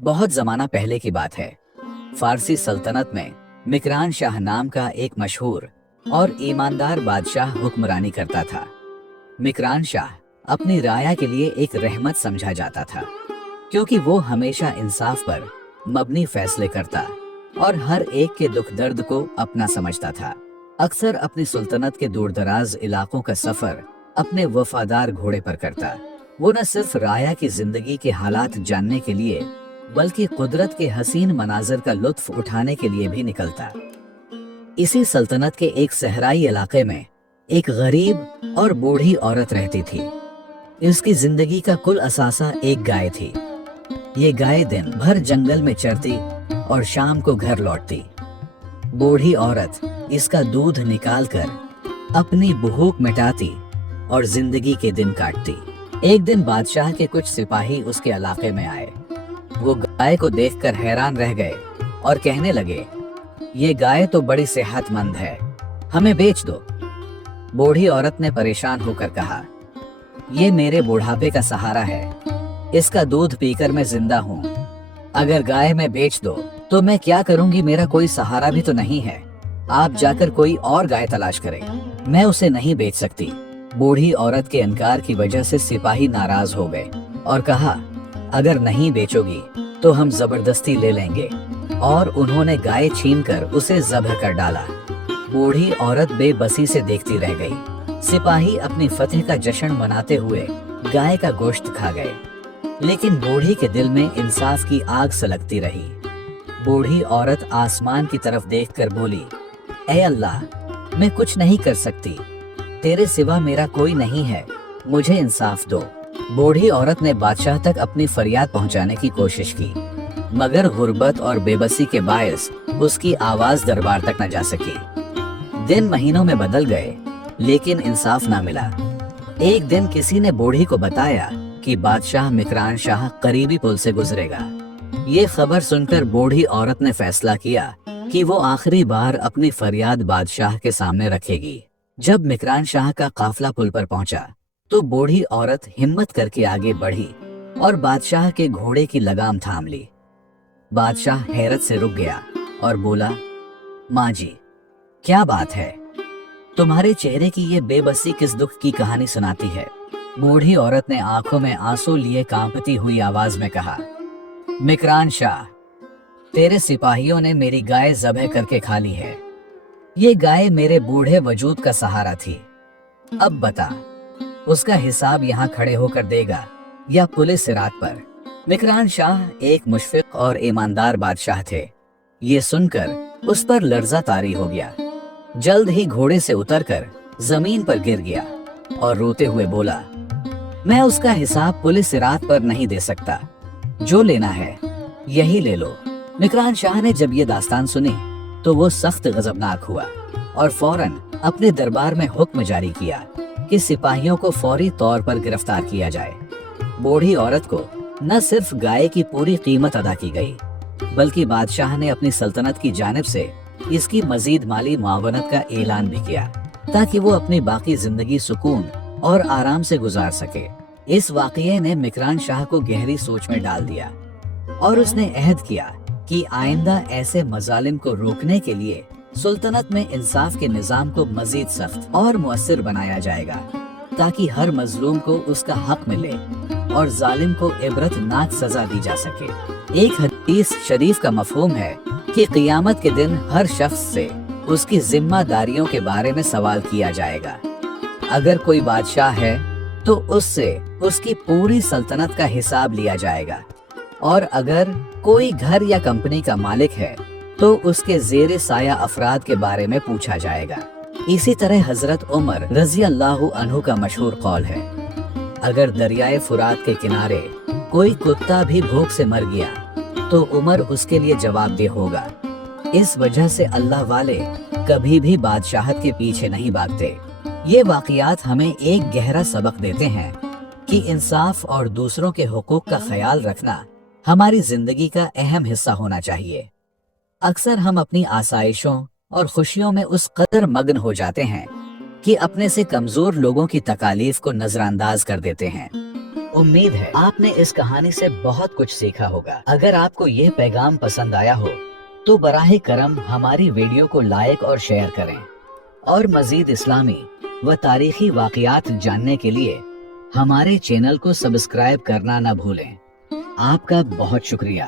बहुत जमाना पहले की बात है। फारसी सल्तनत में मिकरान शाह नाम का एक मशहूर और ईमानदार बादशाह हुक्मरानी करता था। मिकरान शाह अपनी राया के लिए एक रहमत समझा जाता था, क्योंकि वो हमेशा इंसाफ पर मबनी फैसले करता और हर एक के दुख दर्द को अपना समझता था। अक्सर अपनी सुल्तनत के दूर दराज इलाकों का सफर अपने वफादार घोड़े पर करता। वो न सिर्फ राया की जिंदगी के हालात जानने के लिए बल्कि कुदरत के हसीन मनाजर का लुत्फ उठाने के लिए भी निकलता। इसी सल्तनत के एक सहराई इलाके में एक गरीब और बूढ़ी औरत रहती थी। इसकी जिंदगी का कुल असासा एक गाय थी। ये गाय दिन भर जंगल में चरती और शाम को घर लौटती। बूढ़ी औरत इसका दूध निकालकर अपनी भूख मिटाती और जिंदगी के दिन काटती। एक दिन बादशाह के कुछ सिपाही उसके इलाके में आए। वो गाय को देखकर हैरान रह गए और कहने लगे, ये गाय तो बड़ी सेहतमंद है, हमें बेच दो। बूढ़ी औरत ने परेशान होकर कहा, ये मेरे बुढ़ापे का सहारा है, इसका दूध पीकर मैं जिंदा हूँ। अगर गाय में बेच दो तो मैं क्या करूंगी, मेरा कोई सहारा भी तो नहीं है। आप जाकर कोई और गाय तलाश करें, मैं उसे नहीं बेच सकती। बूढ़ी औरत के इनकार की वजह से सिपाही नाराज हो गए और कहा, अगर नहीं बेचोगी तो हम जबरदस्ती ले लेंगे। और उन्होंने गाय छीनकर उसे ज़ब्ह कर डाला। बूढ़ी औरत बेबसी से देखती रह गई। सिपाही अपनी फतह का जश्न मनाते हुए गाय का गोश्त खा गए, लेकिन बूढ़ी के दिल में इंसाफ की आग सलगती रही। बूढ़ी औरत आसमान की तरफ देखकर बोली, ऐ अल्लाह, मैं कुछ नहीं कर सकती, तेरे सिवा मेरा कोई नहीं है, मुझे इंसाफ दो। बूढ़ी औरत ने बादशाह तक अपनी फरियाद पहुंचाने की कोशिश की, मगर गुर्बत और बेबसी के बायस उसकी आवाज दरबार तक न जा सकी। दिन महीनों में बदल गए, लेकिन इंसाफ ना मिला। एक दिन किसी ने बूढ़ी को बताया कि बादशाह मिकरान शाह करीबी पुल से गुजरेगा। ये खबर सुनकर बूढ़ी औरत ने फैसला किया कि वो आखिरी बार अपनी फरियाद बादशाह के सामने रखेगी। जब मिकरान शाह का काफिला पुल पर पहुंचा तो बूढ़ी औरत हिम्मत करके आगे बढ़ी और बादशाह के घोड़े की लगाम थाम ली। बादशाह हैरत से रुक गया और बोला, माँ जी, क्या बात है? तुम्हारे चेहरे की ये बेबसी किस दुख की कहानी सुनाती है? बूढ़ी औरत ने आंखों में आंसू लिए कांपती हुई आवाज में कहा, मिकरान शाह, तेरे सिपाहियों ने मेरी गाय ज़ब्ह करके खा ली है। ये गाय मेरे बूढ़े वजूद का सहारा थी। अब बता, उसका हिसाब यहाँ खड़े होकर देगा या पुलिस सिरात पर? मिकरान शाह एक मुशफिक और ईमानदार बादशाह थे। ये सुनकर उस पर लर्जा तारी हो गया। जल्द ही घोड़े से उतरकर जमीन पर गिर गया और रोते हुए बोला, मैं उसका हिसाब पुलिस सिरात पर नहीं दे सकता, जो लेना है यही ले लो। मिकरान शाह ने जब ये दास्तान सुनी तो वो सख्त गजबनाक हुआ और फौरन अपने दरबार में हुक्म जारी किया कि सिपाहियों को फौरी तौर पर गिरफ्तार किया जाए। बूढ़ी औरत को न सिर्फ गाय की पूरी कीमत अदा की गई, बल्कि बादशाह ने अपनी सल्तनत की जानिब से इसकी मजीद माली मुआवनत का ऐलान भी किया, ताकि वो अपनी बाकी जिंदगी सुकून और आराम से गुजार सके। इस वाकये ने मिकरान शाह को गहरी सोच में डाल दिया और उसने अहद किया कि आइंदा ऐसे मजालिम को रोकने के लिए सुल्तनत में इंसाफ के निजाम को मजीद सख्त और मुअस्सिर बनाया जाएगा, ताकि हर मजलूम को उसका हक मिले और जालिम को इबरतनाक सजा दी जा सके। एक हदीस शरीफ का मफहूम है कि क़ियामत के दिन हर शख्स से उसकी जिम्मेदारियों के बारे में सवाल किया जाएगा। अगर कोई बादशाह है तो उससे उसकी पूरी सल्तनत का हिसाब लिया जाएगा, और अगर कोई घर या कंपनी का मालिक है तो उसके ज़ेरे साया अफराद के बारे में पूछा जाएगा। इसी तरह हजरत उमर रजी अल्लाहु अन्हु का मशहूर कौल है, अगर दरियाए फुरात के किनारे कोई कुत्ता भी भूख से मर गया तो उमर उसके लिए जवाबदेह होगा। इस वजह से अल्लाह वाले कभी भी बादशाहत के पीछे नहीं भागते। ये वाक़ियात हमें एक गहरा सबक देते हैं कि इंसाफ और दूसरों के हुकूक का ख्याल रखना हमारी जिंदगी का अहम हिस्सा होना चाहिए। अक्सर हम अपनी आसाइशों और खुशियों में उस कदर मग्न हो जाते हैं कि अपने से कमजोर लोगों की तकालीफ को नजरअंदाज कर देते हैं। امید ہے آپ نے اس کہانی سے بہت کچھ سیکھا ہوگا۔ اگر آپ کو یہ پیغام پسند آیا ہو تو براہ کرم ہماری ویڈیو کو لائک اور شیئر کریں، اور مزید اسلامی و تاریخی واقعات جاننے کے لیے ہمارے چینل کو سبسکرائب کرنا نہ بھولیں۔ آپ کا بہت شکریہ۔